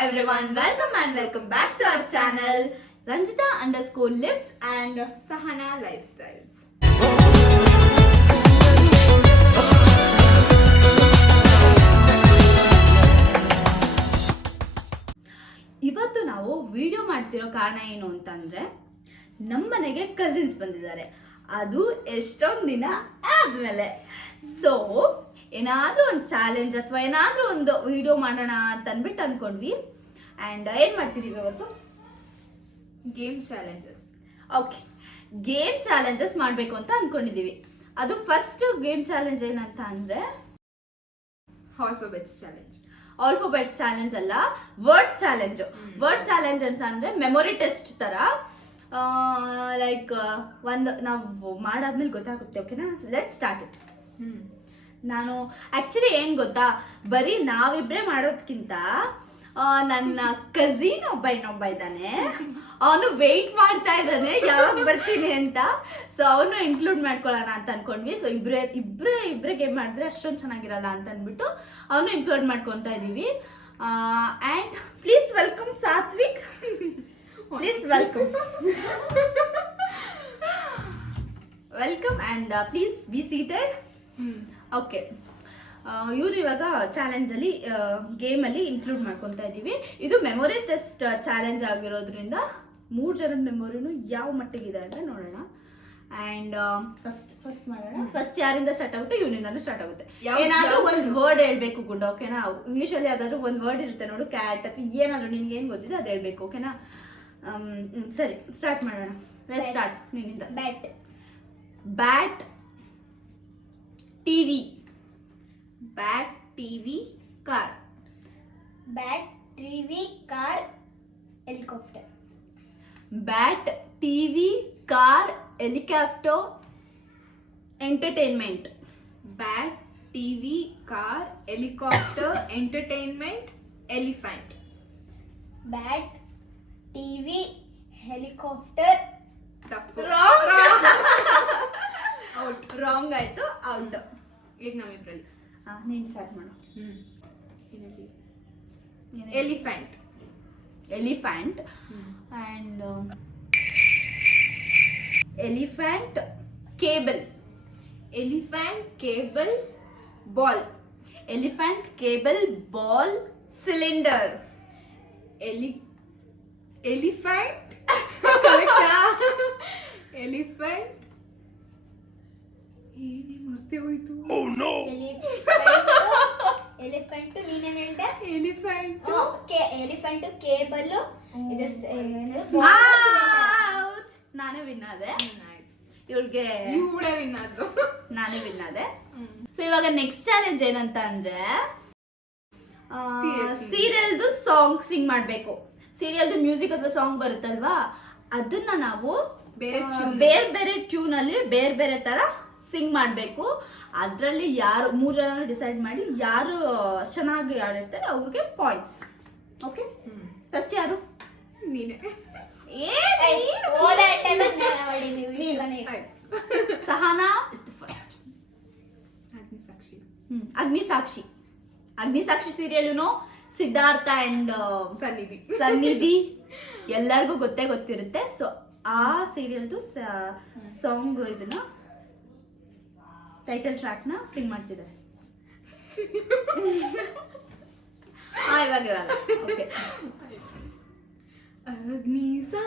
everyone, welcome back to our channel Ranjita_lifts and Sahana Lifestyles. ಇವತ್ತು ನಾವು video ಮಾಡ್ತಿರೋ ಕಾರಣ ಏನು ಅಂತಂದ್ರೆ ನಮ್ಮನೆಗೆ ಕಸಿನ್ಸ್ ಬಂದಿದ್ದಾರೆ. ಅದು ಎಷ್ಟೊಂದು ದಿನ ಆದ್ಮೇಲೆ. ಸೊ ಏನಾದರೂ ಒಂದು ಚಾಲೆಂಜ್ ಅಥವಾ ಏನಾದರೂ ಒಂದು ವಿಡಿಯೋ ಮಾಡೋಣ ಅಂತ ಅಂದ್ಬಿಟ್ಟು ಅನ್ಕೊಂಡ್ವಿ. ಆ್ಯಂಡ್ ಏನು ಮಾಡ್ತಿದ್ದೀವಿ ಇವತ್ತು? Game challenges. Okay, game challenges ಮಾಡಬೇಕು ಅಂತ ಅನ್ಕೊಂಡಿದ್ದೀವಿ. ಅದು ಫಸ್ಟ್ ಗೇಮ್ ಚಾಲೆಂಜ್ ಏನಂತ ಅಂದರೆ ಆಲ್ಫಾಬೆಟ್ಸ್ ಚಾಲೆಂಜ್. ಆಲ್ಫಾಬೆಟ್ಸ್ ಚಾಲೆಂಜ್ ಅಲ್ಲ, ವರ್ಡ್ ಚಾಲೆಂಜ್. ವರ್ಡ್ ಚಾಲೆಂಜ್ ಅಂತ ಅಂದರೆ ಮೆಮೊರಿ ಟೆಸ್ಟ್ ಥರ. ಲೈಕ್ ಒಂದು ನಾವು ಮಾಡಾದ್ಮೇಲೆ ಗೊತ್ತಾಗುತ್ತೆ. ಓಕೆನಾ? Let's start it. ನಾನು ಆ್ಯಕ್ಚುಲಿ ಏನು ಗೊತ್ತಾ, ಬರೀ ನಾವಿಬ್ಬರೇ ಮಾಡೋದಕ್ಕಿಂತ ನನ್ನ ಕಝಿನ್ ಇನ್ನೊಬ್ಬ ಇದ್ದಾನೆ. ಅವನು ವೆಯ್ಟ್ ಮಾಡ್ತಾ ಇದ್ದಾನೆ ಯಾವಾಗ ಬರ್ತೀನಿ ಅಂತ. ಸೊ ಅವನು ಇನ್ಕ್ಲೂಡ್ ಮಾಡ್ಕೊಳ್ಳೋಣ ಅಂತ ಅನ್ಕೊಂಡ್ವಿ. ಸೊ ಇಬ್ಬರೇ ಗೇಮ್ ಮಾಡಿದ್ರೆ ಅಷ್ಟೊಂದು ಚೆನ್ನಾಗಿರಲ್ಲ ಅಂತ ಅಂದ್ಬಿಟ್ಟು ಅವನು ಇನ್ಕ್ಲೂಡ್ ಮಾಡ್ಕೊತಾ ಇದ್ದೀವಿ. And please welcome Satvik. Please welcome and please be seated. Okay, ಇವ್ರು ಇವಾಗ ಚಾಲೆಂಜಲ್ಲಿ ಗೇಮಲ್ಲಿ ಇನ್ಕ್ಲೂಡ್ ಮಾಡ್ಕೊತಾ ಇದ್ದೀವಿ. ಇದು ಮೆಮೊರಿ ಟೆಸ್ಟ್ ಚಾಲೆಂಜ್ ಆಗಿರೋದ್ರಿಂದ 3 ಜನದ ಮೆಮೊರಿನೂ ಯಾವ ಮಟ್ಟಿಗಿದೆ ಅಂತ ನೋಡೋಣ. ಆ್ಯಂಡ್ ಫಸ್ಟ್ ಮಾಡೋಣ. ಫಸ್ಟ್ ಯಾರಿಂದ ಸ್ಟಾರ್ಟ್ ಆಗುತ್ತೆ? ಇವನಿಂದಾನು ಸ್ಟಾರ್ಟ್ ಆಗುತ್ತೆ. ಏನಾದರೂ ಒಂದು ವರ್ಡ್ ಹೇಳ್ಬೇಕು ಗುಂಡು. ಓಕೆನಾ? ಯೂಶಲಿ ಯಾವ್ದಾದ್ರು ಒಂದು ವರ್ಡ್ ಇರುತ್ತೆ ನೋಡು, ಕ್ಯಾಟ್ ಅಥವಾ ಏನಾದರೂ ನಿನ್ಗೆ ಏನು ಗೊತ್ತಿದೆ ಅದು ಹೇಳ್ಬೇಕು. ಓಕೆನಾ? ಸರಿ, ಸ್ಟಾರ್ಟ್ ಮಾಡೋಣ. ಲೆಟ್ಸ್ ಸ್ಟಾರ್ಟ್ ನಿನ್ನಿಂದ. Bat TV. Bat TV car. Bat TV car helicopter. Bat TV car helicopter entertainment. Bat TV car helicopter entertainment elephant. Bat TV helicopter ತಪ್ಪು. ಔಟ್. ರಾಂಗ್ ಆಯ್ತು, ಔಟ್. ಈಗ ನಮ್ಮಿಬ್ರಲ್ಲಿ ನೀನು ಸ್ಟಾರ್ಟ್ ಮಾಡು. Elephant. Elephant and elephant cable. Elephant cable ball. Elephant cable ball cylinder. Elephant elephant ಏನೇ ಮರ್ತೆ ಹೋಯ್ತು. Elephant ನೀನೇನ್ ಹೇಳ್ದೆ? Elephant elephant cable. ನಾನೇ ವಿನ್ ಆದೆ. ಆಯ್ತು, ಇವಳಿಗೆ ಇವಳೇ ವಿನ್ ಆದ್ರು. ನಾನೇ ವಿನ್ ಆದೆ. ಸೊ ಇವಾಗ ನೆಕ್ಸ್ಟ್ ಚಾಲೆಂಜ್ ಏನಂತ ಅಂದ್ರೆ ಸೀರಿಯಲ್ದು ಸಾಂಗ್ ಸಿಂಗ್ ಮಾಡಬೇಕು. ಸೀರಿಯಲ್ದು ಮ್ಯೂಸಿಕ್ ಅಥವಾ ಸಾಂಗ್ ಬರುತ್ತಲ್ವಾ, ಅದನ್ನ ನಾವು ಬೇರೆ ಟ್ಯೂನಲ್ಲಿ ಬೇರೆ ತರ ಸಿಂಗ್ ಮಾಡಬೇಕು. ಅದರಲ್ಲಿ ಯಾರು 3 ಜನ ಡಿಸೈಡ್ ಮಾಡಿ ಯಾರು ಚೆನ್ನಾಗಿ ಆಡಿರ್ತಾರೆ ಅವ್ರಿಗೆ ಪಾಯಿಂಟ್ಸ್. ಓಕೆ, ಫಸ್ಟ್ ಯಾರು? ನೀನೆ. Sahana is the first. Agnisakshi. Agnisakshi serial Siddhartha and Sannidhi ಎಲ್ಲರಿಗೂ ಗೊತ್ತಿರುತ್ತೆ. ಸೊ ಆ ಸೀರಿಯಲ್ದು ಸಾಂಗ್ ಇದನ್ನ ಟೈಟಲ್ ಟ್ರ್ಯಾಕ್ನ ಸಿಂಗ್ ಮಾಡ್ತಿದ್ದಾರೆ. ಇವಾಗ ಓಕೆ. ಅಗ್ನಿಸಾಕ್ಷಿ.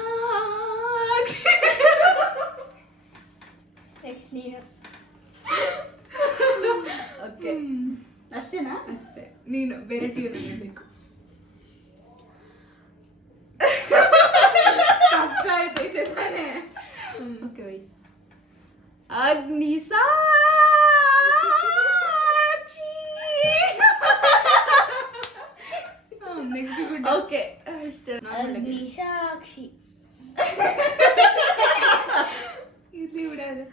ಓಕೆ, ಅಷ್ಟೇನಾ? ಅಷ್ಟೇ. ನೀನು ಬೇರೆ ಟ್ಯೂನ್ ಹೇಳ್ಬೇಕು. ಕಷ್ಟ ಆಯ್ತೈತೆ ತಾನೆ. Okay, white. Agnisakshi. Next good. Okay, ಅಷ್ಟೇ. ಅಗ್ನಿಸಾಕ್ಷಿ. ಇರ್ಲಿ ಬಿಡೋದು.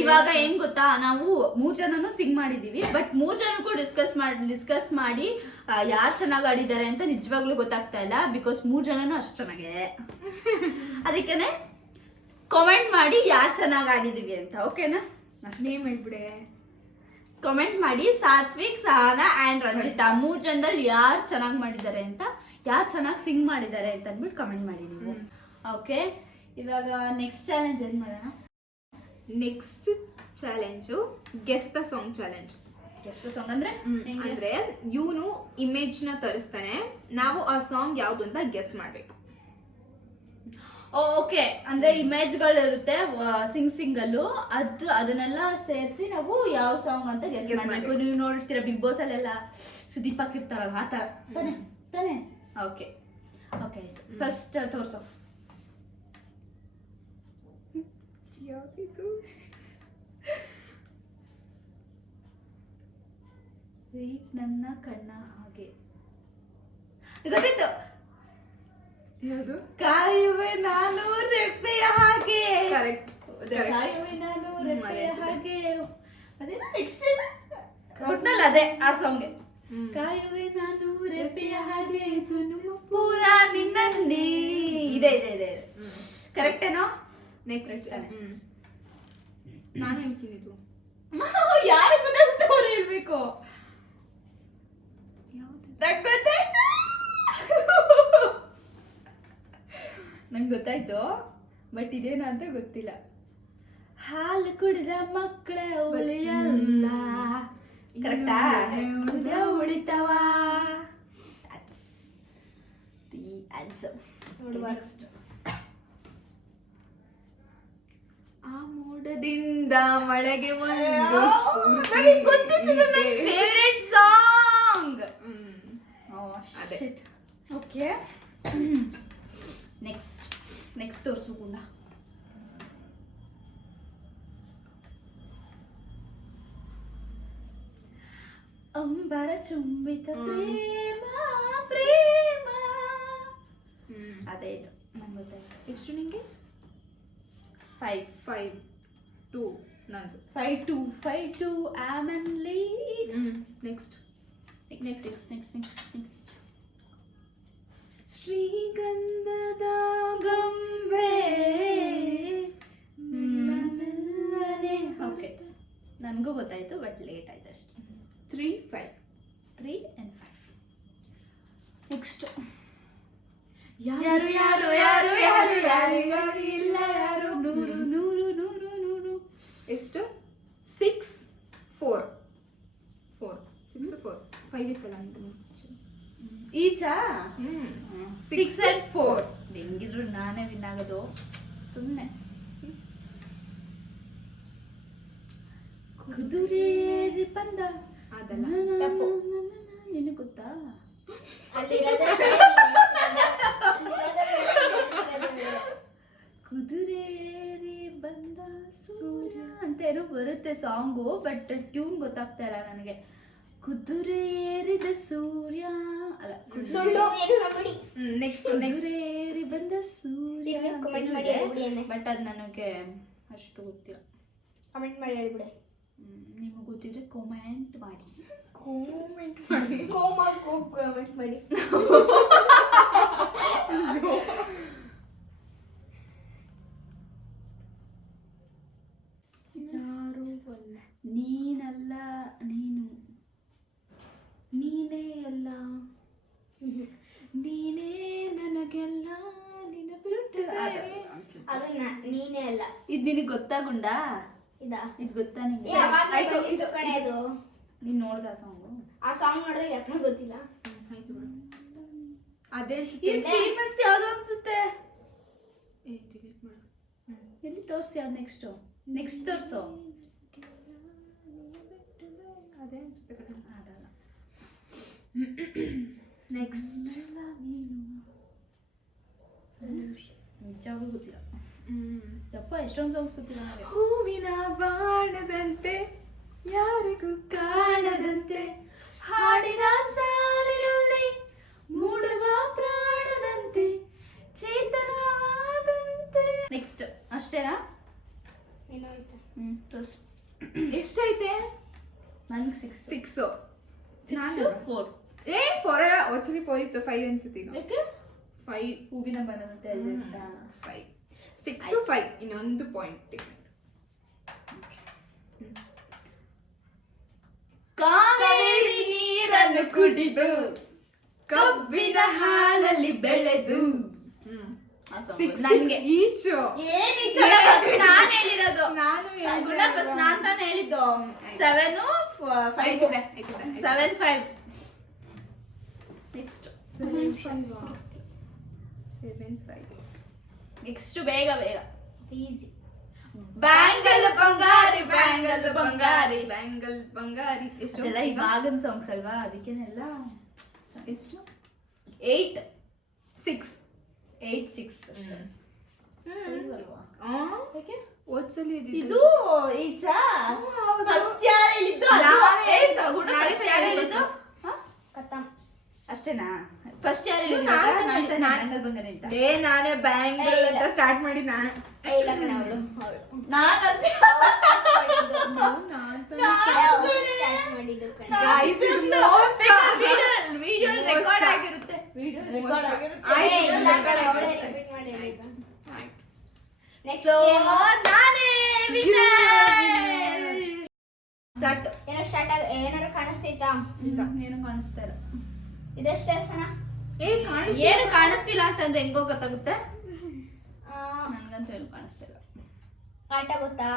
ಇವಾಗ ಏನ್ ಗೊತ್ತಾ, ನಾವು 3 ಜನನು ಸಿಂಗ್ ಮಾಡಿದೀವಿ. ಬಟ್ 3 ಜನಕ್ಕೂ ಡಿಸ್ಕಸ್ ಮಾಡಿ ಯಾರು ಚೆನ್ನಾಗಿ ಆಡಿದ್ದಾರೆ ಅಂತ ನಿಜವಾಗ್ಲೂ ಗೊತ್ತಾಗ್ತಾ ಇಲ್ಲ. ಬಿಕಾಸ್ 3 ಜನನು ಅಷ್ಟು ಚೆನ್ನಾಗಿದೆ. ಅದಕ್ಕೇನೆ ಕಾಮೆಂಟ್ ಮಾಡಿ ಯಾರು ಚೆನ್ನಾಗಿ ಆಡಿದೀವಿ ಅಂತ. ಓಕೆನಾ? ನೇಮ್ ಹೇಳ್ಬಿಡೆ. ಕಮೆಂಟ್ ಮಾಡಿ ಸಾತ್ವಿಕ್, ಸಹನಾ ಆ್ಯಂಡ್ ರಂಜಿತಾ 3 ಜನದಲ್ಲಿ ಯಾರು ಚೆನ್ನಾಗಿ ಮಾಡಿದ್ದಾರೆ ಅಂತ, ಯಾರು ಚೆನ್ನಾಗಿ ಸಿಂಗ್ ಮಾಡಿದ್ದಾರೆ ಅಂತ ಅಂದ್ಬಿಟ್ಟು ಕಮೆಂಟ್ ಮಾಡಿ ನೀವು. ಓಕೆ, ಇವಾಗ ನೆಕ್ಸ್ಟ್ ಚಾಲೆಂಜ್ ಏನು ಮಾಡೋಣ? Next challenge guess the song challenge. ಎಷ್ಟು ಸಾಂಗ್ ಅಂದರೆ ಅಂದ್ರೆ ಇವನು ಇಮೇಜ್ನ ತರಿಸ್ತಾನೆ, ನಾವು ಆ ಸಾಂಗ್ ಯಾವುದು ಅಂತ ಗೆಸ್ ಮಾಡಬೇಕು. ಓಕೆ, ಅಂದ್ರೆ ಇಮೇಜ್ಗಳಿರುತ್ತೆ ಸಿಂಗಲ್ಲು, ಅದನ್ನೆಲ್ಲ ಸೇರಿಸಿ ನಾವು ಯಾವ ಸಾಂಗ್ ಅಂತ ಗೆಸ್ ಮಾಡಬೇಕು. ನೀವು ನೋಡಿರ್ತೀರ ಬಿಗ್ ಬಾಸ್ ಅಲ್ಲೆಲ್ಲ ಸುದೀಪ್ ಹಾಕಿರ್ತಾರಲ್ಲ ಆ ಥರ ತಾನೆ ತಾನೆ. ಓಕೆ ಓಕೆ ಆಯ್ತು, ಫಸ್ಟ್ ತೋರ್ಸೋ. ಯಾವ್ದಿದು? ವೇಟ್ ನನ್ನ ಕಣ್ಣ ಹಾಗೆ, ಗೊತ್ತಿತ್ತು. ಯಾವುದು? ಕಾಯುವೆ ನಾನು ರೆಪ್ಪೆಯ ಹಾಗೆ. ಕರೆಕ್ಟ್. ಕಾಯುವೆ ನಾನು ರೆಪ್ಪೆಯ ಹಾಗೆ. ಅದೇನೋ ನೆಕ್ಸ್ಟ್ ಒಟ್ನಲ್ಲಿ ಅದೇ ಆ ಸಾಂಗ್ಗೆ. ಕಾಯುವೆ ನಾನು ರೆಪ್ಪೆಯ ಹಾಗೆ ಜನುಮ ಪೂರ ನಿನ್ನಲ್ಲಿ. ಇದೆ ಇದೆ ಇದೆ ಕರೆಕ್ಟ್ ಏನೋ? ನೆಕ್ಸ್ಟ್ ನಾನು ಹೇಳ್ತೀನಿ ಇದು. ಯಾರು ಗೊತ್ತಾಗುತ್ತೆ ಅವ್ರು ಹೇಳ್ಬೇಕು. ನಂಗೆ ಗೊತ್ತಾಯ್ತು, ಬಟ್ ಇದೇನ ಅಂತ ಗೊತ್ತಿಲ್ಲ. ಹಾಲು ಕುಡಿದ ಮಕ್ಕಳ ಉಳಿಯಲ್ಲ. ಕರೆಕ್ಟಾ? ಉಳಿತಾವ. That's the answer. ನೆಕ್ಸ್ಟ್. ಆ ಮೋಡದಿಂದ ಮಳೆಗೆ ಒಂದು ಗೊತ್ತಿತ್ತು, ನನ್ನ ಫೇವರೇಟ್ ಸಾಂಗ್. ಅದೇ. ಓಕೆ, ನೆಕ್ಸ್ಟ್ ತೋರಿಸು ಗುಂಡ. ಅಂಬರ ಚುಂಬಿತ ಪ್ರೇಮ ಪ್ರೇಮ. ಅದೇ ಇದು ನಂಗೆ ಗೊತ್ತಾಯ್ತು. ಎಷ್ಟು ನಿಂಗೆ? 5 5 2 ನಂದು 5-2 am in lead. ನೆಕ್ಸ್ಟ್ ಶ್ರೀಗಂಧದ ಗೊಂಬೆ ಮೆಲ್ಲನೆ. ಓಕೆ, ನನಗೂ ಗೊತ್ತಾಯ್ತು, ಬಟ್ ಲೇಟ್ ಆಯ್ತು ಅಷ್ಟೇ. 3 and 5. ನೆಕ್ಸ್ಟ್. ಯಾರು ಯಾರು ಯಾರು ಯಾರು ಯಾರು ಯಾರು ಯಾರು ಇಲ್ಲ ಯಾರು ನೂರು ನೂರು ನೂರು ನೂರು. ಎಷ್ಟು? 6 4 4 6 4 5 ಇತ್ತಲ್ಲ ನಿಮಗೆ? ಈಚಾ 6 and 4. ಹೆಂಗಿದ್ರು ನಾನೇ ವಿನ್ ಆಗೋದು ಸುಮ್ಮನೆ. ಕುದುರೆ ಬಂದ ಅದಲ್ಲ. ತಪ್ಪು. ನಿನಗೆ ಗೊತ್ತಾ? ಕುದುರೇರಿ ಬಂದ ಸೂರ್ಯ ಅಂತ ಏನೋ ಬರುತ್ತೆ ಸಾಂಗು, ಬಟ್ ಟ್ಯೂನ್ ಗೊತ್ತಾಗ್ತಾ ಇಲ್ಲ ನನಗೆ. ಕುದುರೆ ಏರಿದ ಸೂರ್ಯ ಅಲ್ಲ, ಸುಳ್ಳು ಏನು ನಂಬಡಿ. ನೆಕ್ಸ್ಟ್ ಕುದುರೇರಿ ಬಂದ ಸೂರ್ಯ ನೀವು comment ಮಾಡಿ ಹೇಳ್ಬಿಡಿ ಅನ್ನೆ. ಬಟ್ ಅದು ನನಗೆ ಅಷ್ಟು ಗೊತ್ತಿಲ್ಲ. ಕಮೆಂಟ್ ಮಾಡಿ ಹೇಳ್ಬಿಡಿ. ನಿಮಗೆ ಗೊತ್ತಿದ್ರೆ ಕಾಮೆಂಟ್ ಮಾಡಿ. ಕಾಮೆಂಟ್ ಮಾಡಿ. ಕಮೆಂಟ್ ಮಾಡಿ. ಯಾರು ಅಲ್ಲ, ನೀನಲ್ಲ ನೀನು, ನೀನೇ ಅಲ್ಲ, ನೀನೇ ನನಗೆಲ್ಲ, ನಿನ್ನ ಬಿಟ್ಟು ಅದು ನೀನೇ ಅಲ್ಲ. ಇದು ನಿನಗೆ ಗೊತ್ತಾಗುಂಡ? ಇದಾ? ಇದು ಗೊತ್ತಾ ನಿಂಗೆ? ಆಯ್ತು ಇದು ಕಣೆ ಅದು. ನೀನು ನೋಡ್ದ ಸಾಂಗು? ಆ ಸಾಂಗ್ ನೋಡಿದ್ರೆ ಯಾಕೆ ಗೊತ್ತಿಲ್ಲ. ಆಯ್ತು ಬಿಡು. ಅದೇ ಅನ್ಸುತ್ತೆ. ಫೇಮಸ್ ಯಾವ್ದು ಅನ್ಸುತ್ತೆ? ಡಿಲೀಟ್ ಮಾಡು. ಎಲ್ಲಿ ತೋರಿಸಿ ಅದು ನೆಕ್ಸ್ಟ್ ತೋರಿಸು. ಅದೇ ಅನ್ಸುತ್ತೆ ಕಣೆ. ಅದಲ್ಲ. ನೆಕ್ಸ್ಟ್ ನಿಜವಾಗ್ಲೂ ಗೊತ್ತಿಲ್ಲ. ಯಪ್ಪ ಎಷ್ಟೊಂದು ಸಾಂಗ್ಸ್ ಗೊತ್ತಿಲ್ಲ ನನಗೆ. ಹೂವಿನ ಬಾಣದಂತೆ ಯಾರಿಗೂ ಕಾಣದಂತೆ ಹಾಡಿನ ಸಾಲಿನಲ್ಲಿ ಮೂಡುವ ಪ್ರಾಣದಂತೆ ಚೇತನವಾದಂತೆ. ನೆಕ್ಸ್ಟ್ ಅಷ್ಟೇನಾ? ಏನಾಯ್ತು? ತೋರ್ಸು. ಎಷ್ಟೈತೆ? ನನಗೆ 6 4. 4 ಆಕ್ಚುಲಿ 4 ಇತ್ತು, 5 ಅನ್ಸುತ್ತೆ ಈಗ. ಯಾಕೆ? 5 ಹೂವಿನ ಬಣ್ಣದಂತೆ 5 6 5 ಇನ್ನೊಂದು ಪಾಯಿಂಟ್. ಕಾವೇರಿ ನೀರನ್ನು ಕುಡಿದು ಕಬ್ಬಿನ ಹಾಲಲ್ಲಿ ಬೆಳೆದು ನನಗೆ ಈಚು ನಾನ್ ಹೇಳಿರೋದು ನಾನು ಗುಣ ಫಸ್ಟ್ ನಾನ್ ತಾನೇ ಹೇಳಿದ್ದು 7-5 7-5 ನೆಕ್ಸ್ಟ್ 7-5 ನೆಕ್ಸ್ಟ್ ಬೇಗ ಬೇಗ ಈಸಿ. ಬ್ಯಾಂಗಲ್ ಬಂಗಾರಿ ಬ್ಯಾಂಗಲ್ ಬಂಗಾರಿ ಬ್ಯಾಂಗಲ್ ಬಂಗಾರಿ ಎಷ್ಟು ಅದೆಲ್ಲ ಈಗ ಆಗನ್ ಸಾಂಗ್ಸ್ ಅಲ್ವಾ ಅದಕ್ಕೇನೆಲ್ಲ ಎಷ್ಟು 8-6 ಅಷ್ಟೇ ಓದ್ಸಲಿ ಇದು ಈಚಾ ಫಸ್ಟ್ ಯಾರು ಹೇಳಿದ್ದು ಫಸ್ಟ್ ಯಾರು ಹೇಳಿದ್ದು ಕತ್ತಮ್. ಅಷ್ಟೇನಾ ಫಸ್ಟ್ ಯಾರು ಹೇಳಿದ್ದು ಬ್ಯಾಂಗಲ್ ಬಂಗಾರಿ ಅಂತ ನಾನೇ ಬ್ಯಾಂಗಲ್ ಅಂತ ಸ್ಟಾರ್ಟ್ ಮಾಡಿ ನಾನು ಇಲ್ಲ ಕಣೆ ಅವಳು ನಾನಂತೆ ಸ್ಟಾರ್ಟ್ ಮಾಡಿದ್ದು ಕಣೆ. ವಿಡಿಯೋ ರೆಕಾರ್ಡ್ ಆಗಿರುತ್ತೆ ವಿಡಿಯೋ ರೆಕಾರ್ಡ್ ಆಗಿರುತ್ತೆ ಇಲ್ಲ ಕಣೆ, ಅವಳೇ ರಿಪೀಟ್ ಮಾಡಿ ಹೇಳಿದ್ದು. Next so game. ನಾನೇ ಸ್ಟಾರ್ಟ್ ಏನಾರು ಕಾಣಿಸ್ತೈತಾ? ಏನು ಕಾಣಿಸ್ತಾ ಇಲ್ಲ ಇದೆಷ್ಟೇ ಸನ? ಏನು ಕಾಣಿಸ್ತಿಲ್ಲ ಅಂತಂದ್ರೆ ಹೆಂಗೋ ಗೊತ್ತಾಗುತ್ತೆ ನನ್ಗಂತೂ ಏನು ಕಾಣಿಸ್ತಾ ಇಲ್ಲ ಆಟ ಗೊತ್ತಾ?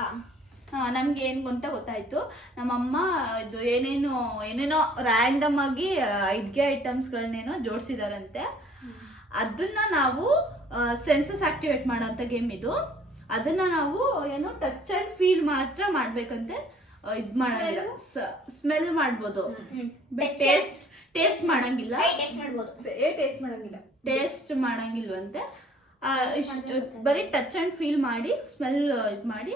ನಮ್ಗೆ ಏನು ಅಂತ ಗೊತ್ತಾಯ್ತು ನಮ್ಮಮ್ಮ ಇದು ಏನೇನೋ ರ್ಯಾಂಡಮ್ ಆಗಿ ಅಡ್ಗೆ ಐಟಮ್ಸ್ಗಳನ್ನೇನೋ ಜೋಡಿಸಿದಾರಂತೆ ಅದನ್ನ ನಾವು ಸೆನ್ಸಸ್ ಆಕ್ಟಿವೇಟ್ ಮಾಡೋಂಥ ಗೇಮ್ ಇದು ಅದನ್ನ ನಾವು ಏನೋ ಟಚ್ ಅಂಡ್ ಫೀಲ್ ಮಾತ್ರ ಮಾಡ್ಬೇಕಂತೆ ಇದು ಮಾಡಂಗಿಲ್ಲ ಸ್ಮೆಲ್ ಮಾಡ್ಬೋದು ಟೇಸ್ಟ್ ಮಾಡಂಗಿಲ್ಲ ಟೇಸ್ಟ್ ಮಾಡ್ಬೋದು. ಟೇಸ್ಟ್ ಮಾಡಂಗಿಲ್ಲ ಟೇಸ್ಟ್ ಮಾಡಂಗಿಲ್ವಂತೆ ಇಷ್ಟು ಬರೀ ಟಚ್ ಅಂಡ್ ಫೀಲ್ ಮಾಡಿ ಸ್ಮೆಲ್ ಇದು ಮಾಡಿ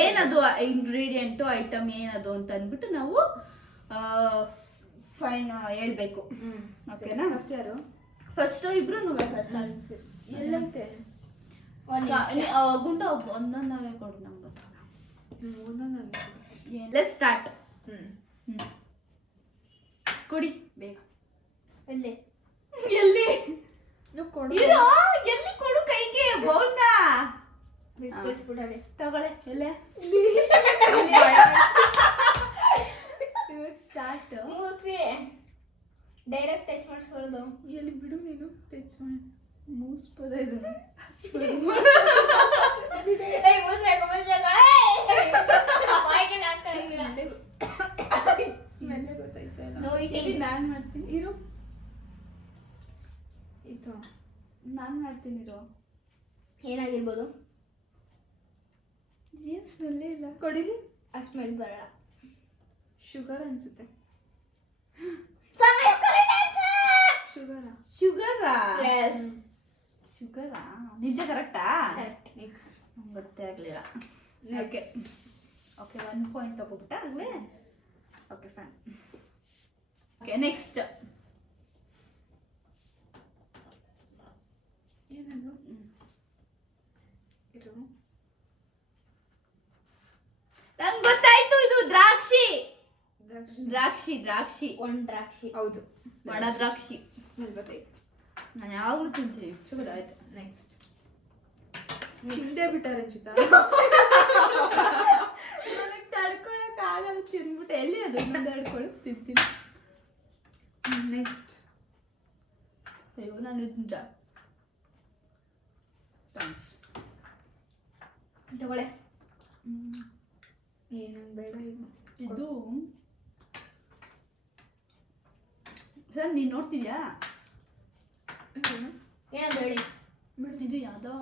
ಏನದು ಇಂಗ್ರೀಡಿಯೆಂಟು ಐಟಮ್ ಏನದು ಅಂತ ಅಂದ್ಬಿಟ್ಟು ನಾವು ಫೈನ್ ಹೇಳ್ಬೇಕು ಓಕೆನಾ ಫಸ್ಟ್ ಯಾರು ಫಸ್ಟ್ ಇಬ್ರು ಫಸ್ಟ್ ಎಲ್ಲಂತೆ ಗುಂಡು ಒಂದೊಂದಾಗೆ ಕೊಡು ನಮ್ಗೆ ಒಂದೊಂದಾಗಿ ಲೆಟ್ ಸ್ಟಾರ್ಟ್ ಕೊಡಿ ಬೇಗ ಎಲ್ಲಿ? ಎಲ್ಲಿ ಕೊಡು ಇರೋ ಎಲ್ಲಿ ಕೊಡು ಕೈಗೆ ಬೌಲ್ನ ಬಿಡಿಸ್ಬಿಡಲಿ. ತಗೊಳ್ಳೆ ಎಲ್ಲೇ ಸ್ಟಾರ್ಟ್ ಮೂಸಿ ಡೈರೆಕ್ಟ್ ಟಚ್ ಮಾಡಿಸ್ಬಾರ್ದು. ಎಲ್ಲಿ ಬಿಡು ನೀನು ಟಚ್ ಮಾಡಿ ಮೂಸ್ಪದ ಇದು ಏಯ್ ಮೂಸಿ ಕಮಲ್ಜಾಗ ಬಾಯಿಗೆ ಹಾಕ್ಕೊಳ್ಳಿಲ್ಲ. ಸ್ಮೆಲ್ಲೇ ಗೊತ್ತಾಯ್ತಾ ಇಲ್ಲ No eating. ನಾನು ಮಾಡ್ತೀನಿ ಇರು ಇದು ನಾನು ಮಾಡ್ತೀನಿ ಇರೋ ಏನಾಗಿರ್ಬೋದು? ಏನು ಸ್ಮೆಲ್ಲೇ ಇಲ್ಲ ಕೊಡಿಲಿ ಆ ಸ್ಮೆಲ್ ಬರಲ್ಲ. ಶುಗರ್ ಅನ್ಸುತ್ತೆ ಶುಗರಾ ಶುಗರಾ Yes. ಶುಗರಾ ನಿಜ ಕರೆಕ್ಟಾ Correct. ನೆಕ್ಸ್ಟ್ ನಂಗೆ ಗೊತ್ತೇ ಆಗಲಿಲ್ಲ ಓಕೆ ನೆಕ್ಸ್ಟ್ ಓಕೆ 1 ಪಾಯಿಂಟ್ ತಗೋಬಿಟ್ಟ ಅಲ್ಲೇ ಓಕೆ ಫೈನ್ ಓಕೆ ನೆಕ್ಸ್ಟ್ ಏನದು ಇರು ನಂಗೆ ಗೊತ್ತಾಯ್ತು ಇದು ದ್ರಾಕ್ಷಿ ದ್ರಾಕ್ಷಿ ದ್ರಾಕ್ಷಿ ಒಂದ್ ದ್ರಾಕ್ಷಿ. ಹೌದು ಒಣ ದ್ರಾಕ್ಷಿ ಸ್ಮೆಲ್ ಗೊತ್ತಾಯ್ತು ನಾನು ಯಾವಾಗಲೂ ತಿಂತೀನಿ ಗೊತ್ತಾಯ್ತು ನೆಕ್ಸ್ಟ್ ಹಿಂದೆ ಬಿಟ್ಟ ರಂಜಿತಾ ನನಗೆ ತಡ್ಕೊಳಕ್ ಆಗಲ್ಲ ತಿಂದ್ಬಿಟ್ಟು ಎಲ್ಲಿ ಅದು ಮುಂದೆ ತಡ್ಕೊಳ್ಳಿ ತಿಂತೀನಿ ನೆಕ್ಸ್ಟ್ ಅಯ್ಯೋ ನಾನು ನಿಜ ಥ್ಯಾಂಕ್ಸ್ ತಗೊಳ್ಳೆ. ಏನೊಂದು ಬೇಡ ಇದು ಇದು ಸರ್ ನೀನು ನೋಡ್ತಿದ್ಯಾ ಏನಂತ ಹೇಳಿ? ಇದು ಯಾವುದೋ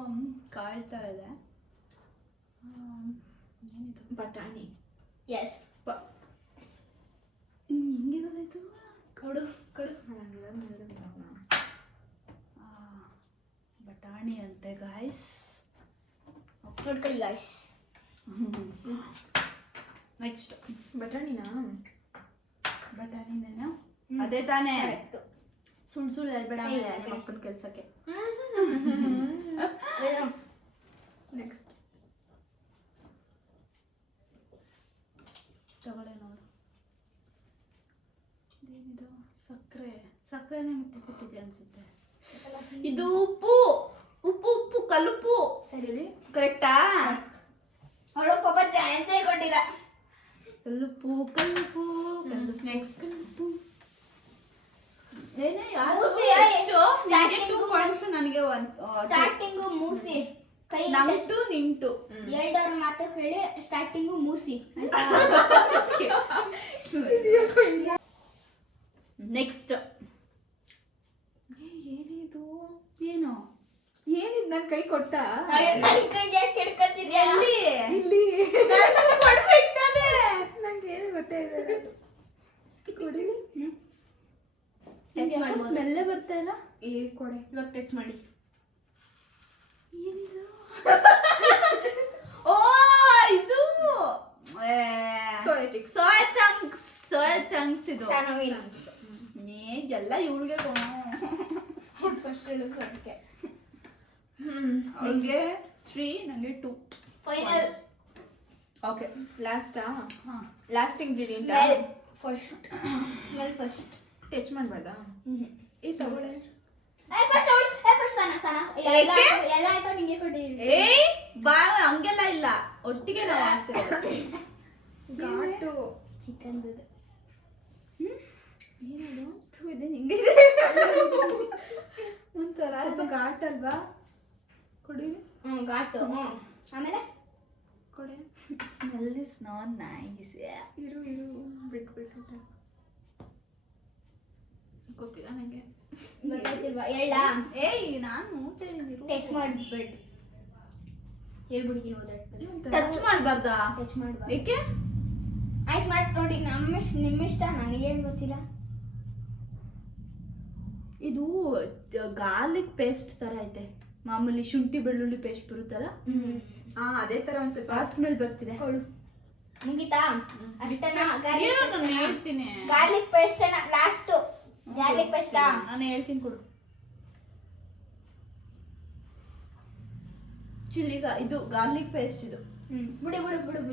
ಕಾಳು ಥರ ಇದೆ ಏನಿದು ಬಟಾಣಿ ಎಸ್. ಹಿಂಗೆ ಗೊತ್ತಾಯ್ತು ಕೊಡು ಕೊಡು. ಬಟಾಣಿ ಅಂತೆ ಗಾಯ್ಸ್ ನೋಡ್ಕೊಳ್ಳಿ ಗಾಯ್ಸ್. ನೆಕ್ಸ್ಟ್ ಬಟಾಣಿನಾ ಬಟಾಣಿನೇನಾ ಅದೇ ತಾನೇ ಸುಳ್ಳು ಹೇಳ್ಬೇಡ ನಿಮ್ಮ ಅಪ್ಪನ ಕೆಲಸಕ್ಕೆ ನೆಕ್ಸ್ಟ್ ತಗೊಳ್ಳೆ ನೋಡು ಏನಿದು ಸಕ್ಕರೆನೇ ಮತ್ತೆ ಕೊಟ್ಟಿದ್ದೆ ಅನ್ಸುತ್ತೆ ಇದು ಉಪ್ಪು ಸರಿ. ಕರೆಕ್ಟಾ ಅವಳು ಪಾಪ ಚಾನ್ಸೇ ಕೊಟ್ಟಿಲ್ಲ. ಕಲ್ಲುಪ್ಪು ಕಲ್ಲುಪ್ಪು ಕಲ್ಲುಪ್ಪು ನೆಕ್ಸ್ಟ್ ಏನೇ ಯಾರು ಮೂಸಿ, ಎಷ್ಟು? ನಿನಗೆ 2 ಪಾಯಿಂಟ್ಸ್ ನನಗೆ 1 ಸ್ಟಾರ್ಟಿಂಗು ಮೂಸಿ ಕೈ ನಂಟು ನಿಂಟು ಎರಡವ್ರ ಮಾತು ಕೇಳಿ ಸ್ಟಾರ್ಟಿಂಗು ಮೂಸಿ ನೆಕ್ಸ್ಟ್ ಏನಿದು ಏನು ಏನಿದ್ ನನ್ ಕೈ ಕೊಟ್ಟ ನನ್ ಕೈಗೆ ಕೆಡ್ಕೊತಿದ್ಯಾ ಎಲ್ಲಿ ಇಲ್ಲಿ ನಾನು ಕೊಡ್ಬೇಕು ತಾನೇ ನಂಗೆ ಏನು ಗೊತ್ತೇ ಇದೆ ಕೊಡಿಲಿ ಸ್ಮೆಲ್ಲೇ ಬರ್ತಾ ಇಲ್ಲ ಏ ಕೊಡೆ ಇವಾಗ ಟಚ್ ಮಾಡಿ ಏನಿದು ಓ ಇದು Soya chunks. ಸೋಯಾ ಚಂಕ್ಸ್ ಇದು ಸಣ್ಣವಿನ ಎಲ್ಲ ಇವಳಿಗೆ ಫಸ್ಟ್ ಹೇಳೋದು ಅದಕ್ಕೆ ಅವ್ರಿಗೆ 3 ನನಗೆ 2 ಫೈನಲ್ ಓಕೆ ಲಾಸ್ಟಾ ಹಾಂ last ingredient smell first smell first touch ಮಾಡಬಾರ್ದಾ ಈ ತಗೊಳ್ಳೆ ಫಸ್ಟ್ ಅವಳು ಫಸ್ಟ್ ಸನ ಎಲ್ಲ ಎಲ್ಲ ಆಯ್ತು ನಿಂಗೆ ಕೊಟ್ಟಿದ್ದೀನಿ ಏಯ್ ಬಾ ಹಂಗೆಲ್ಲ ಇಲ್ಲ ಒಟ್ಟಿಗೆ ನಾವು ಆಗ್ತೀವಿ ಘಾಟು ಚಿಕನ್ ಏನದು ಇದೆ ನಿಂಗೆ ಒಂಥರ ಸ್ವಲ್ಪ ಘಾಟ್ ಅಲ್ವಾ ಕೊಡಿ ಘಾಟು ಆಮೇಲೆ ಕೊಡೆ ಸ್ಮೆಲ್ ಇಸ್ ನಾಟ್ ನೈಸ್ ಇರು ಬಿಟ್ಟು ಗೊತ್ತಿಲ್ಲ ನನಗೆ ಗೊತ್ತಾಯ್ತಿಲ್ವಾ ಎಳ್ಳ ಏಯ್ ನಾನು ನೋಡ್ತಿದ್ದೀನಿ ಟಚ್ ಮಾಡ್ಬೇಡಿ ಹೇಳ್ಬಿಡಿ ಓದಾಡ್ತಾರೆ ಟಚ್ ಮಾಡಬಾರ್ದಾ ಟಚ್ ಮಾಡ್ಬಾರ್ದು ಏಕೆ ಆಯ್ತು ಮಾಡಿ ನೋಡಿ ನಿಮ್ಮಿಷ್ಟ ನನಗೇನು ಗೊತ್ತಿಲ್ಲ ಇದು ಗಾರ್ಲಿಕ್ ಪೇಸ್ಟ್ ತರ ಐತೆ ಮಾಮೂಲಿ ಶುಂಠಿ ಬೆಳ್ಳುಳ್ಳಿ ಪೇಸ್ಟ್ ಬರುತ್ತಲ್ಲ ಅದೇ ತರ ಒಂದ್ ಸ್ವಲ್ಪ ಆ ಸ್ಮೆಲ್ ಬರ್ತಿದೆ ಮುಗಿತಾ ಅಷ್ಟೇನಾ ಏನೋ ನಾನು ಹೇಳ್ತೀನಿ ಗಾರ್ಲಿಕ್ ಪೇಸ್ಟ್ ಲಾಸ್ಟ್ ಗಾರ್ಲಿಕ್ ಪೇಸ್ಟಾ ನಾನು ಹೇಳ್ತೀನಿ ಕೊಡು ಚಿಲ್ಲಿಗ ಇದು ಗಾರ್ಲಿಕ್ ಪೇಸ್ಟ್ ಇದು ಬಿಡು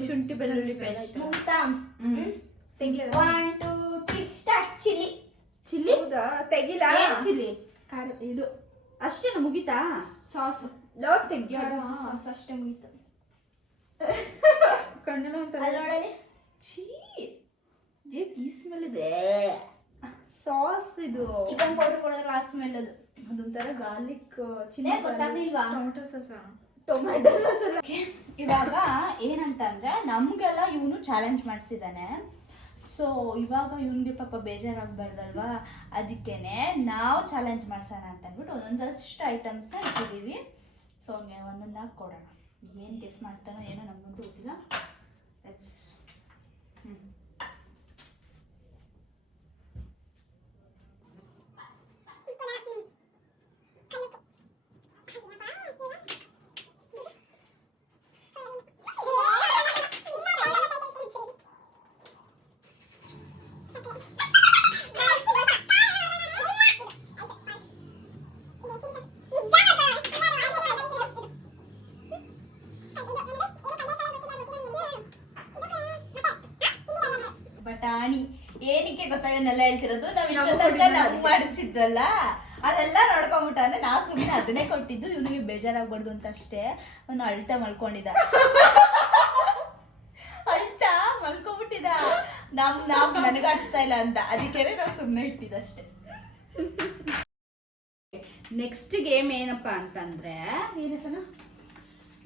ಶುಂಠಿ ಬೆಳ್ಳುಳ್ಳಿ ಪೇಸ್ಟ್ ಮುಗಿತಾ ತೆಗಿಯಲ್ಲ 1 2 3 ಸ್ಟಾರ್ಟ್ ಚಿಲ್ಲಿ ಚಿಲ್ಲಿ ಹೌದಾ ತೆಗಿಲ ಚಿಲ್ಲಿ ಇದು ಅಷ್ಟೇನು ಮುಗಿತಾ ಸಾಸ್ ಲೋಟ್ ತೆಗಿಯೋದು ಸಾಸ್ ಅಷ್ಟೇ ಮುಗೀತು ಕಣ್ಣೆಲ್ಲ ಒಂಥರ ಅಲ್ಲಿ ನೋಡಲಿ ಛೀ ಈ ಸ್ಮೆಲ್ ಇದೆ ಸಾಸ್ ಇದು ಚಿಕನ್ ಪೌಡರ್ ಕೊಡೋದು ಲಾಸ್ಟ್ ಮೇಲೆ ಅದು ಅದೊಂಥರ ಗಾರ್ಲಿಕ್ ಏ, ಚಿಲ್ಲಿ ಗೊತ್ತಾಗ್ಲಿಲ್ವಾ ಟೊಮೊಟೊ ಸಾಸ ಟೊಮ್ಯಾಟೊ ಸಾಸ್ ಇವಾಗ ಏನಂತ ಅಂದ್ರೆ ನಮ್ಗೆಲ್ಲ ಇವನು ಚಾಲೆಂಜ್ ಮಾಡಿಸಿದಾನೆ ಸೊ ಇವಾಗ ಇವನ್ಗೆ ಪಾಪ ಬೇಜಾರಾಗಬಾರ್ದಲ್ವಾ ಅದಕ್ಕೇನೆ ನಾವು ಚಾಲೆಂಜ್ ಮಾಡ್ಸೋಣ ಅಂತ ಅಂದ್ಬಿಟ್ಟು ಒಂದೊಂದಷ್ಟು ಐಟಮ್ಸ್ನ ಇಟ್ಟಿದ್ದೀವಿ ಸೊ ಅವ್ನಿಗೆ ಒಂದೊಂದಾಗಿ ಕೊಡೋಣ ಏನು ಗೆಸ್ ಮಾಡ್ತಾನೋ ಏನೋ ನಮಗಂತೂ ಗೊತ್ತಿಲ್ಲ ಲೆಟ್ಸ್ ಬಟಾಣಿ ಏನಕ್ಕೆ ಗೊತ್ತಾ ಇವನ್ನೆಲ್ಲ ಹೇಳ್ತಿರೋದು ನಾವು ಇಷ್ಟೊತ್ತಂಕ ನಮ್ಗೆ ಮಾಡಿಸಿದ್ವಲ್ಲ ಅದೆಲ್ಲ ನೋಡ್ಕೊಂಬಿಟ್ಟ ಅಂದ್ರೆ ನಾವು ಸುಮ್ಮನೆ ಅದನ್ನೇ ಕೊಟ್ಟಿದ್ದು ಇವನಿಗೆ ಬೇಜಾರಾಗ್ಬಾರ್ದು ಅಂತ ಅಷ್ಟೇ ಅವನು ಅಳ್ತಾ ಮಲ್ಕೊಂಡಿದ್ದ ಅಳ್ತಾ ಮಲ್ಕೊಂಬಿಟ್ಟಿದ ನಾವು ನನಗಾಡಿಸ್ತಾ ಇಲ್ಲ ಅಂತ ಅದಕ್ಕೆ ನಾವು ಸುಮ್ಮನೆ ಇಟ್ಟಿದ್ದಷ್ಟೇ ನೆಕ್ಸ್ಟ್ ಗೇಮ್ ಏನಪ್ಪಾ ಅಂತಂದ್ರೆ ಏನ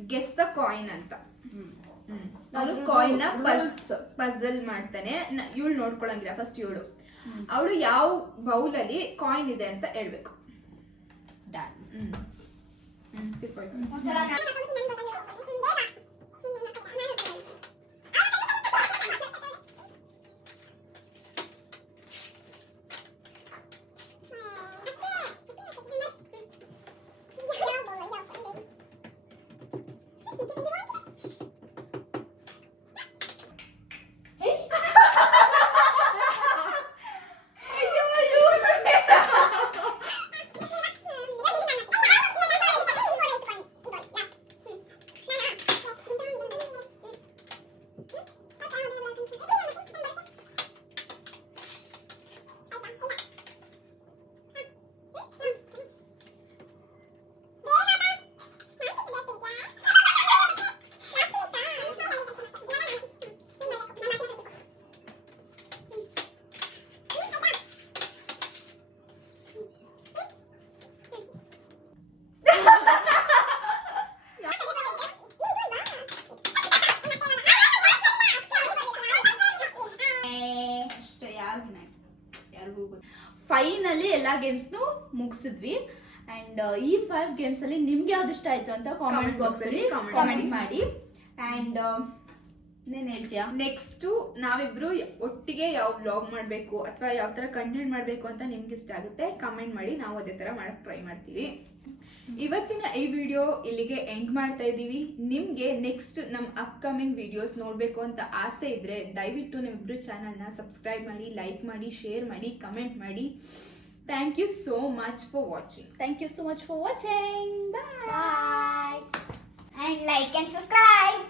ಗೆಸ್ ದ ಕಾಯಿನ್ ಅಂತ ಅವಳು ಕಾಯಿನ್ ನ ಪಜಲ್ ಮಾಡ್ತಾನೆ ಇವಳು ನೋಡ್ಕೊಳಂಗಿಲ್ಲ ಫಸ್ಟ್ ಇವಳು ಅವಳು ಯಾವ ಬೌಲ್ ಅಲ್ಲಿ ಕಾಯಿನ್ ಇದೆ ಅಂತ ಹೇಳ್ಬೇಕು ಡನ್ ಒಂದ್ಸಲ ಫೈನಲಿ ಎಲ್ಲ ಗೇಮ್ಸ್ನು ಮುಗಿಸಿದ್ವಿ. ಆ್ಯಂಡ್ ಈ 5 ಗೇಮ್ಸಲ್ಲಿ ನಿಮ್ಗೆ ಯಾವ್ದು ಇಷ್ಟ ಆಯಿತು ಅಂತ ಕಾಮೆಂಟ್ Comment box ಬಾಕ್ಸಲ್ಲಿ ಅಲ್ಲಿ comment ಕಾಮೆಂಟ್ ಮಾಡಿ. ಆ್ಯಂಡ್ ನೀನು ಹೇಳ್ತೀಯಾ? ನೆಕ್ಸ್ಟು ನಾವಿಬ್ರು ಒಟ್ಟಿಗೆ ಯಾವ ವ್ಲಾಗ್ ಮಾಡಬೇಕು ಅಥವಾ ಯಾವ ಥರ ಕಂಟೆಂಟ್ ಮಾಡಬೇಕು ಅಂತ ನಿಮ್ಗೆ ಇಷ್ಟ ಆಗುತ್ತೆ ಕಮೆಂಟ್ ಮಾಡಿ, ನಾವು ಅದೇ ಥರ ಮಾಡಕ್ಕೆ ಟ್ರೈ ಮಾಡ್ತೀವಿ. ಇವತ್ತಿನ ಈ ವಿಡಿಯೋ ಇಲ್ಲಿಗೆ ಎಂಡ್ ಮಾಡ್ತಾ ಇದ್ದೀವಿ. ನಿಮಗೆ ನೆಕ್ಸ್ಟ್ ನಮ್ಮ ಅಪ್ಕಮಿಂಗ್ ವಿಡಿಯೋಸ್ ನೋಡಬೇಕು ಅಂತ ಆಸೆ ಇದ್ದರೆ ದಯವಿಟ್ಟು ನಿಮ್ಮಿಬ್ರು ಚಾನಲ್ನ ಸಬ್ಸ್ಕ್ರೈಬ್ ಮಾಡಿ, ಲೈಕ್ ಮಾಡಿ, ಶೇರ್ ಮಾಡಿ, ಕಮೆಂಟ್ ಮಾಡಿ. Thank you so much for watching. Thank you so much for watching. Bye. Bye. And like and subscribe.